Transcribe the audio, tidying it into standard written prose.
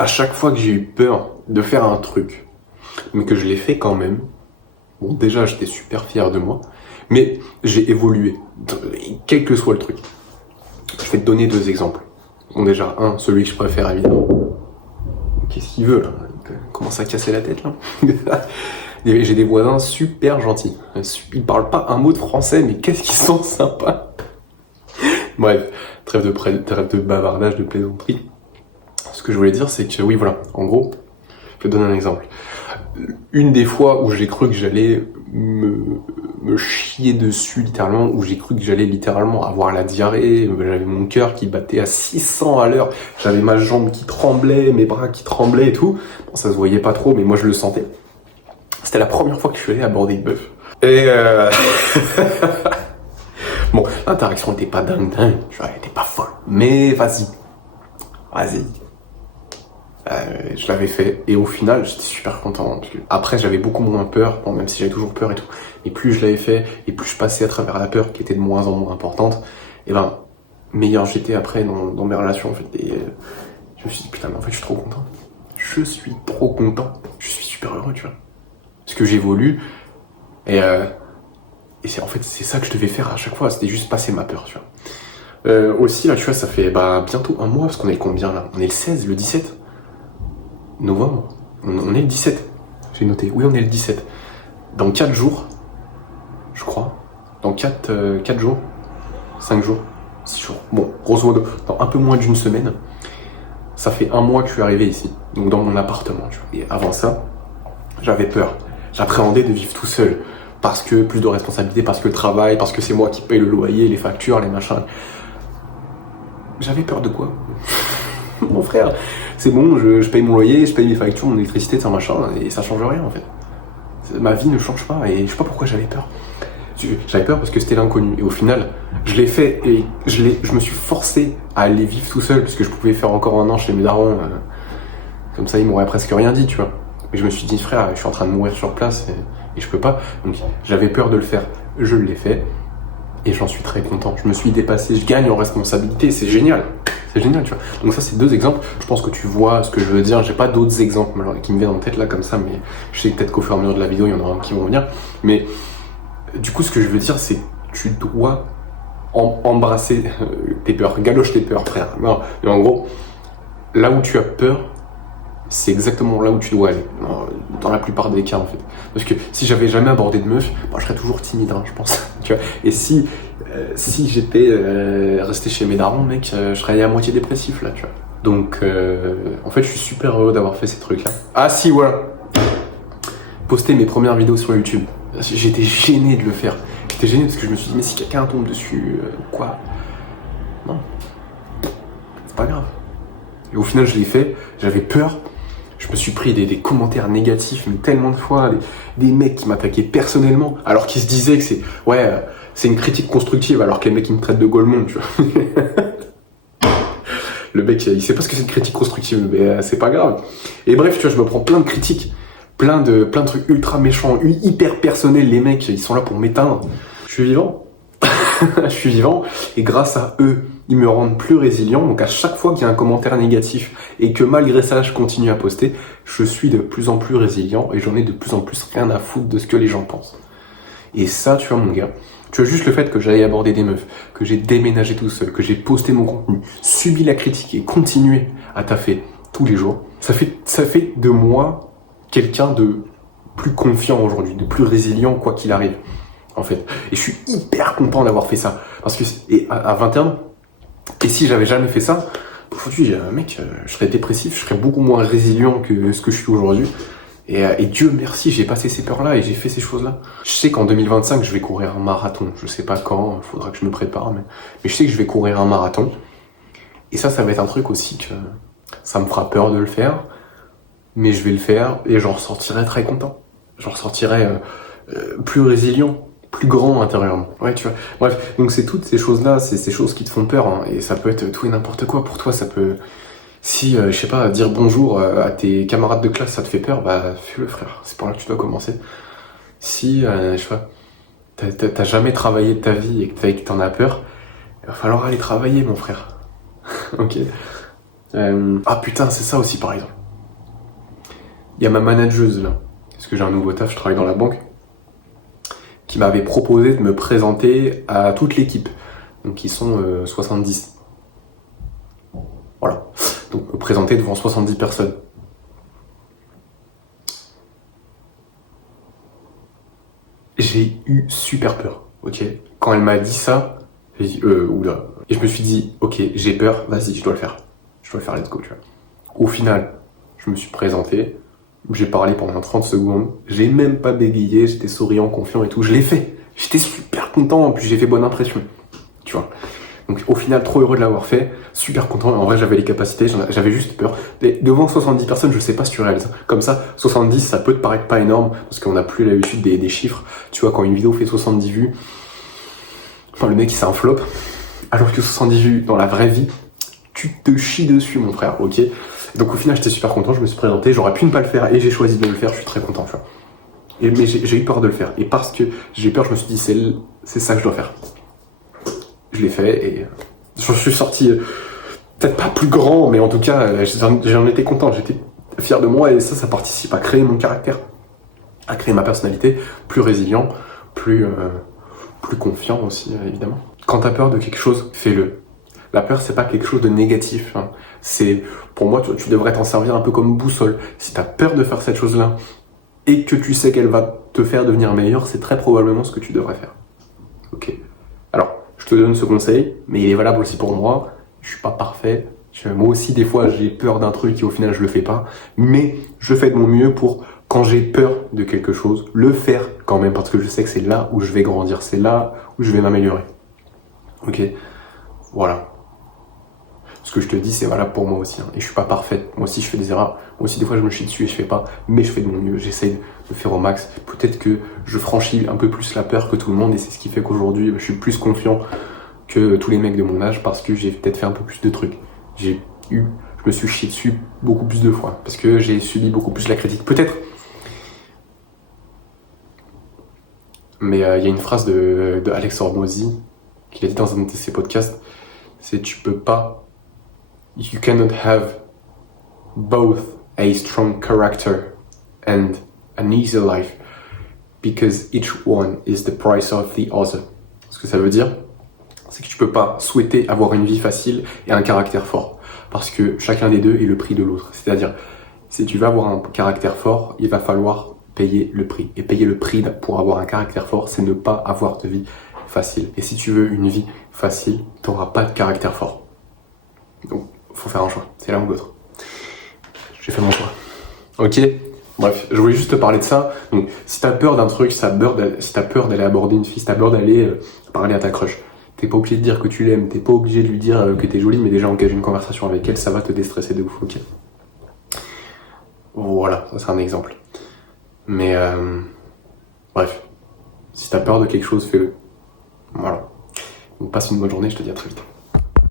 à chaque fois que j'ai eu peur de faire un truc, mais que je l'ai fait quand même, bon déjà j'étais super fier de moi, mais j'ai évolué, quel que soit le truc. Je vais te donner 2 exemples. Bon déjà, celui que je préfère évidemment. Qu'est-ce qu'il veut là? Il commence à casser la tête là. J'ai des voisins super gentils. Ils parlent pas un mot de français, mais qu'est-ce qu'ils sont sympas. Bref, trêve de bavardage, de plaisanterie. Ce que je voulais dire, c'est que oui, voilà, en gros, je vais te donner un exemple. Une des fois où j'ai cru que j'allais me chier dessus littéralement, où j'ai cru que j'allais littéralement avoir la diarrhée, j'avais mon cœur qui battait à 600 à l'heure, j'avais ma jambe qui tremblait, mes bras qui tremblaient et tout. Bon, ça se voyait pas trop, mais moi je le sentais. C'était la première fois que je suis allé aborder une meuf. Et bon, l'interaction était pas dingue, elle était pas folle. Mais vas-y. Je l'avais fait et au final j'étais super content. Après j'avais beaucoup moins peur, bon, même si j'avais toujours peur et tout. Et plus je l'avais fait et plus je passais à travers la peur qui était de moins en moins importante, et ben meilleur j'étais après dans mes relations en fait. Et je me suis dit putain mais en fait je suis trop content. Je suis trop content. Je suis super heureux tu vois. Parce que j'évolue et c'est en fait c'est ça que je devais faire à chaque fois, c'était juste passer ma peur tu vois. Aussi là tu vois ça fait bientôt un mois parce qu'on est le combien là? On est le 16, le 17 novembre, on est le 17, j'ai noté, oui on est le 17. Dans 4 jours, je crois, dans 4 jours, 5 jours, 6 jours, bon, grosso modo, dans un peu moins d'une semaine, ça fait un mois que je suis arrivé ici, donc dans mon appartement, tu vois. Et avant ça, j'avais peur, j'appréhendais de vivre tout seul, parce que plus de responsabilités, parce que le travail, parce que c'est moi qui paye le loyer, les factures, les machins. J'avais peur de quoi? Mon frère, c'est bon, je paye mon loyer, je paye mes factures, mon électricité, ça machin, et ça change rien en fait. Ma vie ne change pas, et je sais pas pourquoi j'avais peur. J'avais peur parce que c'était l'inconnu, et au final, je l'ai fait, et je me suis forcé à aller vivre tout seul, parce que je pouvais faire encore un an chez mes darons, comme ça ils m'auraient presque rien dit, tu vois. Mais je me suis dit, frère, je suis en train de mourir sur place, et je peux pas. Donc j'avais peur de le faire, je l'ai fait, et j'en suis très content. Je me suis dépassé, je gagne en responsabilité, c'est génial. C'est génial, tu vois. Donc ça, c'est 2 exemples. Je pense que tu vois ce que je veux dire. J'ai pas d'autres exemples qui me viennent en tête là comme ça, mais je sais peut-être qu'au fur et à mesure de la vidéo, il y en aura qui vont venir. Mais du coup, ce que je veux dire, c'est que tu dois embrasser tes peurs, galoche tes peurs, frère. Non, mais en gros, là où tu as peur, c'est exactement là où tu dois aller. Dans la plupart des cas, en fait. Parce que si j'avais jamais abordé de meuf, je serais toujours timide, je pense. Tu vois. Et si j'étais resté chez mes darons, mec, je serais à moitié dépressif, là, tu vois. Donc, en fait, je suis super heureux d'avoir fait ces trucs-là. Ah si, voilà. Poster mes premières vidéos sur YouTube. J'étais gêné de le faire. J'étais gêné parce que je me suis dit, mais si quelqu'un tombe dessus, quoi? Non. C'est pas grave. Et au final, je l'ai fait. J'avais peur. Je me suis pris des commentaires négatifs, mais tellement de fois, des mecs qui m'attaquaient personnellement, alors qu'ils se disaient que c'est une critique constructive, alors que les mecs ils me traitent de golemon, tu vois. Le mec, il sait pas ce que c'est une critique constructive, mais c'est pas grave. Et bref, tu vois, je me prends plein de critiques, plein de trucs ultra méchants, hyper personnels, les mecs, ils sont là pour m'éteindre. Je suis vivant. Je suis vivant, et grâce à eux, ils me rendent plus résilient. Donc à chaque fois qu'il y a un commentaire négatif et que malgré ça je continue à poster, je suis de plus en plus résilient et j'en ai de plus en plus rien à foutre de ce que les gens pensent. Et ça, tu vois mon gars, tu vois juste le fait que j'aille aborder des meufs, que j'ai déménagé tout seul, que j'ai posté mon contenu, subi la critique et continué à taffer tous les jours, ça fait de moi quelqu'un de plus confiant aujourd'hui, de plus résilient quoi qu'il arrive. En fait. Et je suis hyper content d'avoir fait ça. Parce que, à 21 ans, et si j'avais jamais fait ça, aujourd'hui, mec, je serais dépressif, je serais beaucoup moins résilient que ce que je suis aujourd'hui. Et Dieu merci, j'ai passé ces peurs-là et j'ai fait ces choses-là. Je sais qu'en 2025, je vais courir un marathon. Je sais pas quand, il faudra que je me prépare, mais je sais que je vais courir un marathon. Et ça va être un truc aussi que ça me fera peur de le faire, mais je vais le faire et j'en ressortirai très content. J'en ressortirai plus résilient, plus grand intérieurement. Ouais, tu vois. Bref, donc c'est toutes ces choses-là, c'est ces choses qui te font peur, et ça peut être tout et n'importe quoi. Pour toi, ça peut... Si, je sais pas, dire bonjour à tes camarades de classe, ça te fait peur, fais-le, frère. C'est par là que tu dois commencer. Si, je sais pas, t'as jamais travaillé de ta vie et que t'en as peur, il va falloir aller travailler, mon frère. Ok. Ah putain, c'est ça aussi par exemple. Il y a ma manageuse là, parce que j'ai un nouveau taf, je travaille dans la banque, qui m'avait proposé de me présenter à toute l'équipe. Donc ils sont 70. Voilà. Donc me présenter devant 70 personnes. J'ai eu super peur, ok. Quand elle m'a dit ça, j'ai dit oula. Et je me suis dit, ok, j'ai peur, vas-y, je dois le faire. Je dois le faire, let's go, tu vois. Au final, je me suis présenté, j'ai parlé pendant 30 secondes, j'ai même pas bégayé, j'étais souriant, confiant et tout, je l'ai fait. J'étais super content, en plus j'ai fait bonne impression, tu vois. Donc au final, trop heureux de l'avoir fait, super content, en vrai j'avais les capacités, j'avais juste peur. Et devant 70 personnes, je sais pas si tu réalises. Comme ça, 70, ça peut te paraître pas énorme, parce qu'on n'a plus l'habitude des chiffres. Tu vois, quand une vidéo fait 70 vues, enfin le mec il c'est un flop, alors que 70 vues dans la vraie vie, tu te chies dessus mon frère, ok. Donc au final j'étais super content, je me suis présenté, j'aurais pu ne pas le faire et j'ai choisi de le faire, je suis très content, tu vois. Mais j'ai eu peur de le faire, et parce que j'ai eu peur, je me suis dit c'est ça que je dois faire. Je l'ai fait et j'en suis sorti peut-être pas plus grand, mais en tout cas j'en étais content, j'étais fier de moi et ça participe à créer mon caractère, à créer ma personnalité, plus résilient, plus confiant aussi évidemment. Quand t'as peur de quelque chose, fais-le. La peur c'est pas quelque chose de négatif, hein. C'est, pour moi tu devrais t'en servir un peu comme boussole. Si t'as peur de faire cette chose-là et que tu sais qu'elle va te faire devenir meilleur, c'est très probablement ce que tu devrais faire. Ok. Alors, je te donne ce conseil, mais il est valable aussi pour moi. Je suis pas parfait. Moi aussi, des fois, j'ai peur d'un truc et au final, je le fais pas. Mais je fais de mon mieux pour, quand j'ai peur de quelque chose, le faire quand même, parce que je sais que c'est là où je vais grandir, c'est là où je vais m'améliorer. Ok. Voilà. Ce que je te dis, c'est valable pour moi aussi, hein. Et je suis pas parfaite. Moi aussi, je fais des erreurs. Moi aussi, des fois, je me chie dessus et je fais pas. Mais je fais de mon mieux. J'essaye de faire au max. Peut-être que je franchis un peu plus la peur que tout le monde et c'est ce qui fait qu'aujourd'hui, je suis plus confiant que tous les mecs de mon âge parce que j'ai peut-être fait un peu plus de trucs. Je me suis chié dessus beaucoup plus de fois parce que j'ai subi beaucoup plus la critique. Peut-être. Mais il y a une phrase de Alex Hormozy qu'il a dit dans un de ses podcasts. C'est tu peux pas. You cannot have both a strong character and an easy life because each one is the price of the other. Ce que ça veut dire, c'est que tu peux pas souhaiter avoir une vie facile et un caractère fort parce que chacun des deux est le prix de l'autre. C'est-à-dire, si tu veux avoir un caractère fort, il va falloir payer le prix. Et payer le prix pour avoir un caractère fort, c'est ne pas avoir de vie facile. Et si tu veux une vie facile, tu n'auras pas de caractère fort. Donc, faut faire un choix. C'est l'un ou l'autre. J'ai fait mon choix. Ok. Bref, je voulais juste te parler de ça. Donc, si t'as peur d'un truc, si t'as peur d'aller aborder une fille, si t'as peur d'aller parler à ta crush, t'es pas obligé de dire que tu l'aimes, t'es pas obligé de lui dire que t'es jolie, mais déjà engager une conversation avec elle, ça va te déstresser de ouf, ok. Voilà, ça c'est un exemple. Mais bref, si t'as peur de quelque chose, fais-le. Voilà. Donc passe une bonne journée, je te dis à très vite.